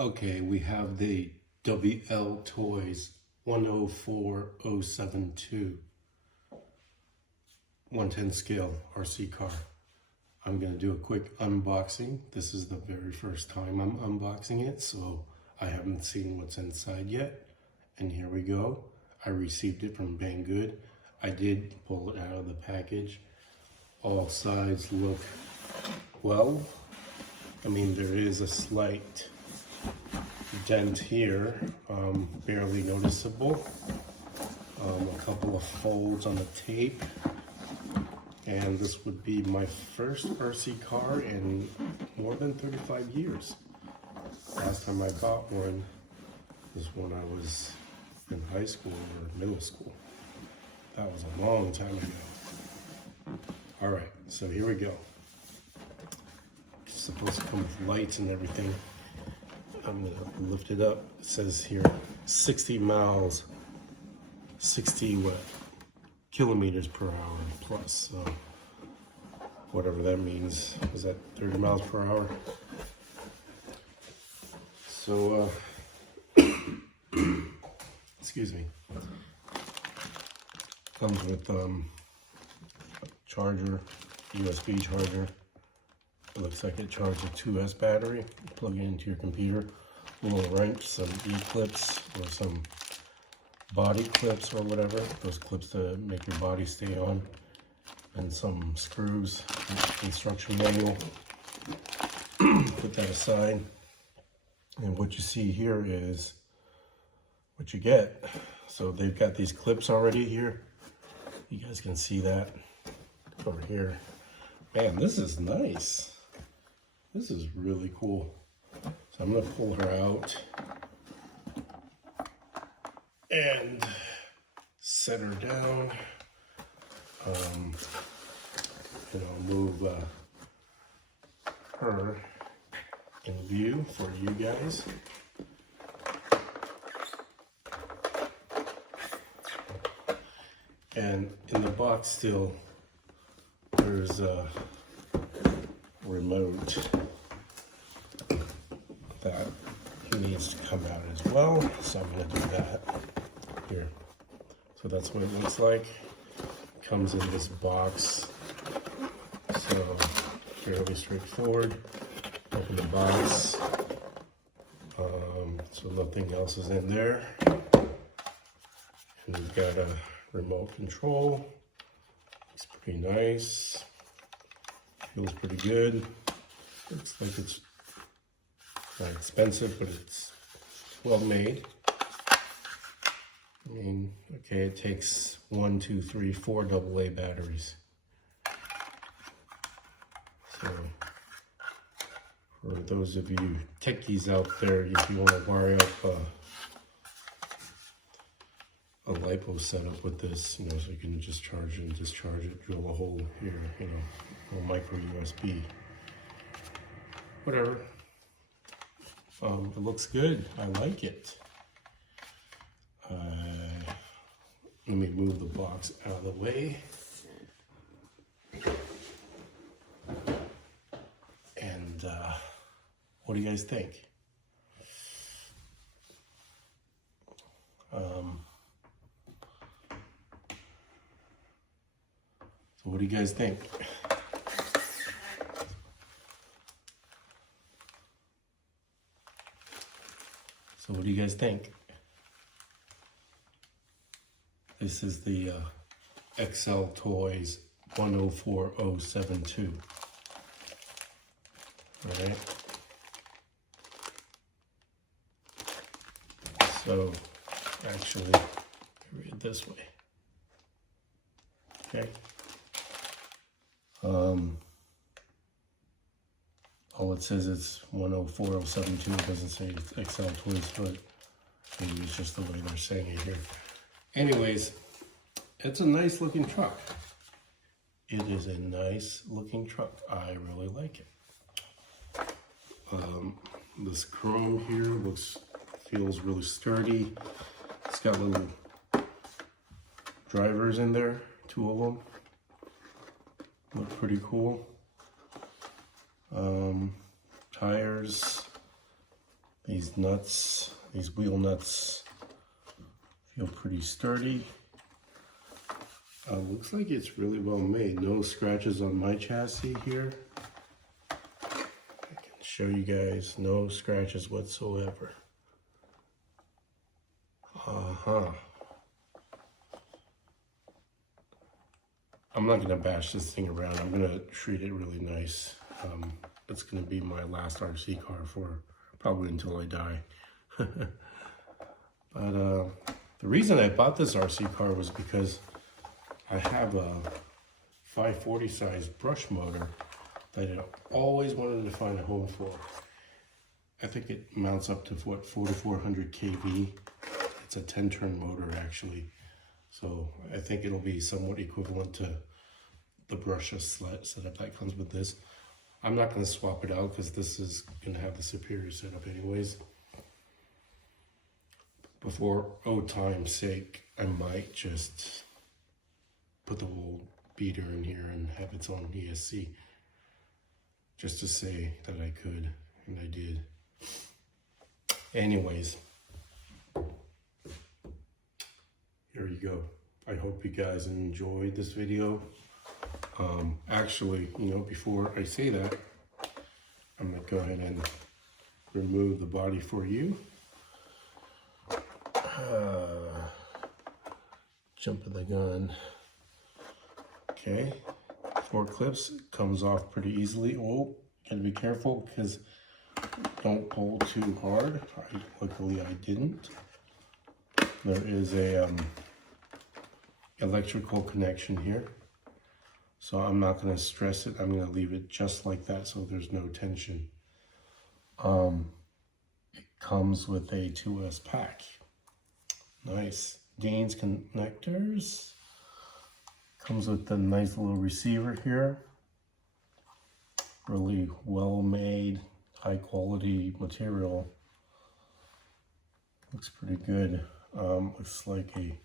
Okay, we have the Wltoys 104072 110 scale RC car. I'm going to do a quick unboxing. This is the very first time I'm unboxing it, so I haven't seen what's inside yet. And here we go. I received it from Banggood. I did pull it out of the package. All sides look well. I mean, there is a slight dent here, barely noticeable. A couple of folds on the tape. And this would be my first RC car in more than 35 years. Last time I bought one was when I was in high school or middle school. That was a long time ago. All right, so here we go. It's supposed to come with lights and everything. I'm gonna lift it up. It says here 60 miles, 60 kilometers per hour plus. So whatever that means. Is that 30 miles per hour? So, excuse me. Comes with charger, USB charger. It looks like it charges a 2S battery. Plug it into your computer. A little wrench, some E-clips or some body clips or whatever. Those clips to make your body stay on. And some screws, instruction manual. Put that aside. And what you see here is what you get. So they've got these clips already here. You guys can see that over here. Man, this is nice. This is really cool. So I'm gonna pull her out and set her down. And I'll move her in view for you guys. And in the box still, there's a remote that needs to come out as well. So I'm gonna do that here. So that's what it looks like. It comes in this box. So fairly straightforward. Open the box. So nothing else is in there. And we've got a remote control. Looks pretty nice. Feels pretty good. Looks like it's not expensive, but it's well made. I mean, okay, it takes 1, 2, 3, 4 AA batteries. So for those of you techies out there, if you want to wire up a LiPo setup with this, you know, so you can just charge it and discharge it, drill a hole here, you know, a micro USB, whatever. It looks good. I like it. Let me move the box out of the way. And what do you guys think? So what do you guys think? So what do you guys think? This is the Wltoys 104072. All right. So actually, read it this way. Okay. All it says is 104072. It doesn't say it's Wltoys, but maybe it's just the way they're saying it here. Anyways, it's a nice looking truck. It is a nice looking truck. I really like it. This chrome here feels really sturdy. It's got little drivers in there, 2 of them. Look pretty cool. Tires. They these nuts, these wheel nuts feel pretty sturdy. Looks like it's really well made. No scratches on my chassis here. I can show you guys, no scratches whatsoever. I'm not gonna bash this thing around. I'm gonna treat it really nice. It's gonna be my last RC car for probably until I die. But the reason I bought this RC car was because I have a 540 size brush motor that I always wanted to find a home for. I think it mounts up to what, 4400 kV. It's a 10-turn motor actually. So I think it'll be somewhat equivalent to the brushless setup that comes with this. I'm not going to swap it out because this is going to have the superior setup anyways. But for old time's sake, I might just put the whole beater in here and have its own ESC. Just to say that I could, and I did. Anyways, here you go. I hope you guys enjoyed this video. Actually, before I say that, I'm gonna go ahead and remove the body for you. Jumping the gun. Okay, 4 clips, comes off pretty easily. Oh, gotta be careful because don't pull too hard. Luckily I didn't. There is a electrical connection here, so I'm not going to stress it. I'm going to leave it just like that so there's no tension. It comes with a 2S pack. Nice. Gains connectors. Comes with a nice little receiver here. Really well made, high quality material. Looks pretty good. Looks like a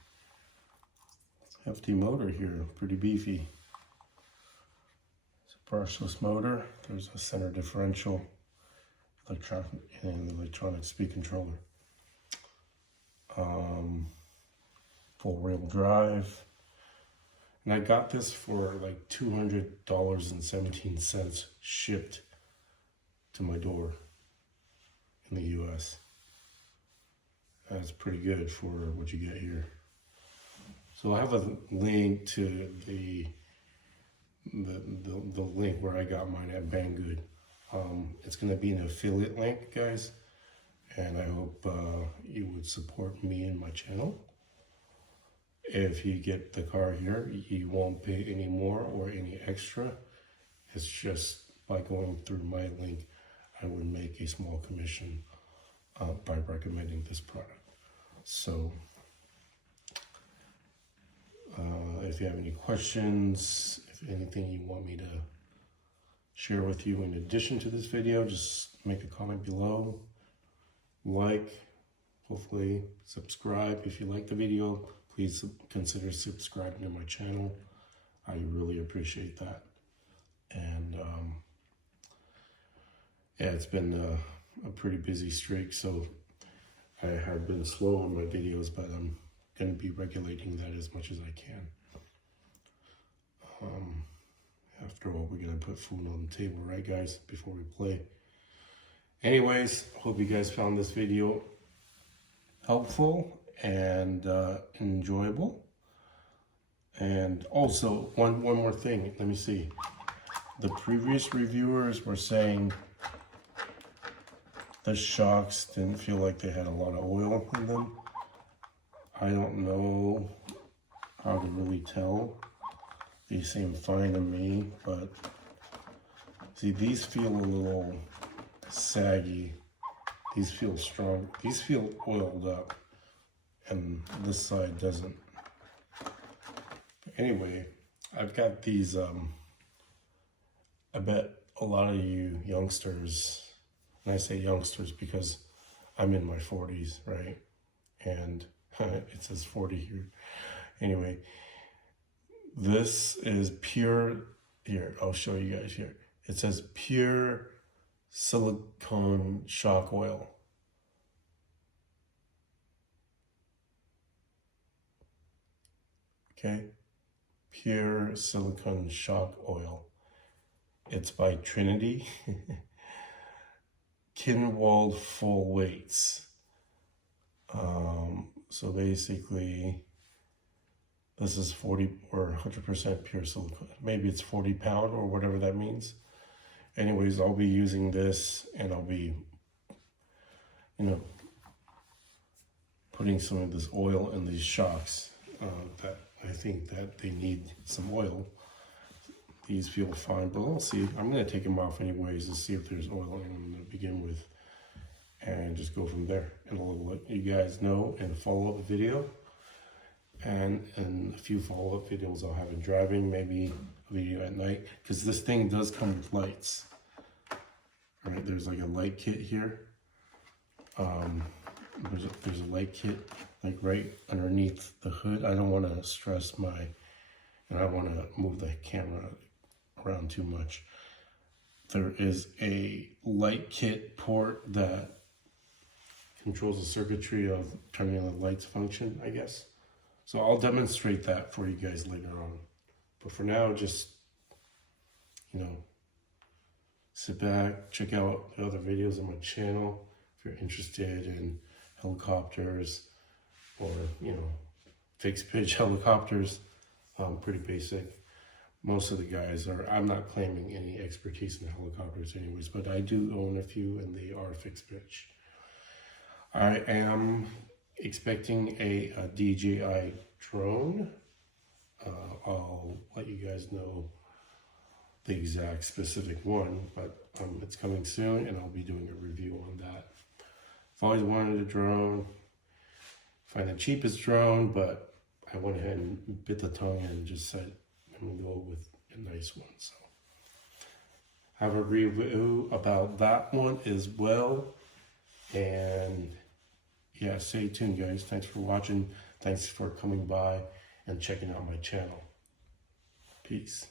hefty motor here, pretty beefy. It's a brushless motor. There's a center differential, electronic speed controller. Full wheel drive. And I got this for like $200.17 shipped to my door in the US. That's pretty good for what you get here. So I have a link to the link where I got mine at Banggood. It's going to be an affiliate link, guys, and I hope you would support me and my channel. If you get the car here, you won't pay any more or any extra. It's just by going through my link, I would make a small commission by recommending this product. So if you have any questions, if anything you want me to share with you in addition to this video, just make a comment below. Like, hopefully subscribe. If you like the video, please consider subscribing to my channel. I really appreciate that. And yeah, it's been a pretty busy streak, so I have been slow on my videos, but I'm going to be regulating that as much as I can. After all, we're going to put food on the table, right guys, before we play. Anyways, hope you guys found this video helpful and enjoyable. And also, one more thing, let me see. The previous reviewers were saying the shocks didn't feel like they had a lot of oil in them. I don't know how to really tell. They seem fine to me, but see, these feel a little saggy. These feel strong. These feel oiled up, and this side doesn't. But anyway, I've got these, I bet a lot of you youngsters, and I say youngsters because I'm in my 40s, right? And it says 40 here. Anyway, this is pure, here, I'll show you guys here. It says pure silicone shock oil. okay? Pure silicone shock oil. It's by Trinity. Kinwald full weights. So basically, this is 40 or 100% pure silicone. Maybe it's 40 pound or whatever that means. Anyways, I'll be using this, and I'll be, putting some of this oil in these shocks that I think that they need some oil. These feel fine, but we'll see. I'm gonna take them off anyways to see if there's oil in them to begin with, and just go from there. And I'll let you guys know in a follow-up video. And in a few follow-up videos I'll have it driving, maybe a video at night, because this thing does come with lights. All right, there's like a light kit here. There's a light kit like right underneath the hood. I don't want to stress and I don't want to move the camera around too much. There is a light kit port that controls the circuitry of turning on the lights function, I guess. So I'll demonstrate that for you guys later on. But for now, just, sit back, check out the other videos on my channel if you're interested in helicopters or, fixed pitch helicopters. Pretty basic. Most of the guys I'm not claiming any expertise in helicopters anyways, but I do own a few and they are fixed pitch. I am expecting a DJI drone. I'll let you guys know the exact specific one, but it's coming soon and I'll be doing a review on that. I've always wanted a drone. Find the cheapest drone, but I went ahead and bit the tongue and just said I'm gonna go with a nice one. So have a review about that one as well. And yeah, stay tuned, guys. Thanks for watching. Thanks for coming by and checking out my channel. Peace.